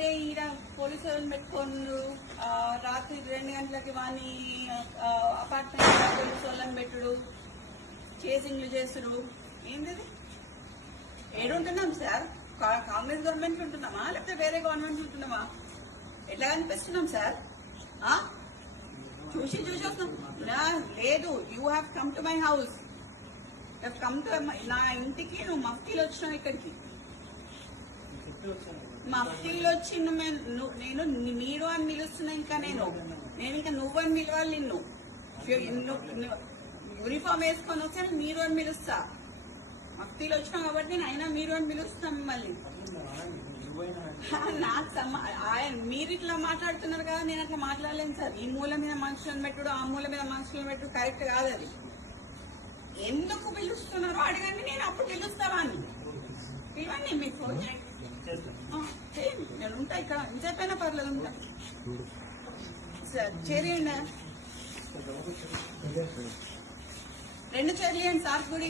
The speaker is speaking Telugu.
అదే ఈయన పోలీసు వాళ్ళని పెట్టుకోండు రాత్రి రెండు గంటలకి వాని అపార్ట్మెంట్ పోలీసు వాళ్ళని పెట్టుడు. చేసింగ్లు చేసుడు ఏంటిది? ఏడుంటున్నాం సార్? కా- కాంగ్రెస్ గవర్నమెంట్ ఉంటున్నామా? లేకపోతే వేరే గవర్నమెంట్ ఉంటున్నామా? ఎట్లా కనిపిస్తున్నాం సార్? ఆ? చూసి చూసి వస్తున్నాం. లేదు. You have come to my house come to నా ఇంటికి నువ్వు మఫ్తీలు వచ్చినావు ఇక్కడికి. మఫ్తీలు వచ్చి నువ్వు నేను మీరు అని పిలుస్తున్నా ఇంకా నేను. నేను ఇంకా నువ్వు అని పిలవాలి నిన్ను. యూనిఫామ్ వేసుకొని వస్తే మీరు అని పిలుస్తా. మఫ్తీలు వచ్చినాం కాబట్టి నేను అయినా మీరు అని పిలుస్తాను మిమ్మల్ని. నాకు ఆయన మీరు ఇట్లా మాట్లాడుతున్నారు కదా నేను అట్లా మాట్లాడలేను సార్. ఈ మూల మీద మనుషులను పెట్టుడు ఆ మూల మీద మనుషులను పెట్టుడు కరెక్ట్ కాదు అది. ఎందుకు పిలుస్తున్నారో అడగండి నేను అప్పుడు పిలుస్తావా అని పిలవండి మీ ఫోన్ నేను ఉంటా ఇక్కడ ఇంతైపోయినా పర్లేదు ఉంటా సార్ చేరియండి రెండు చర్యలు సార్ గుడి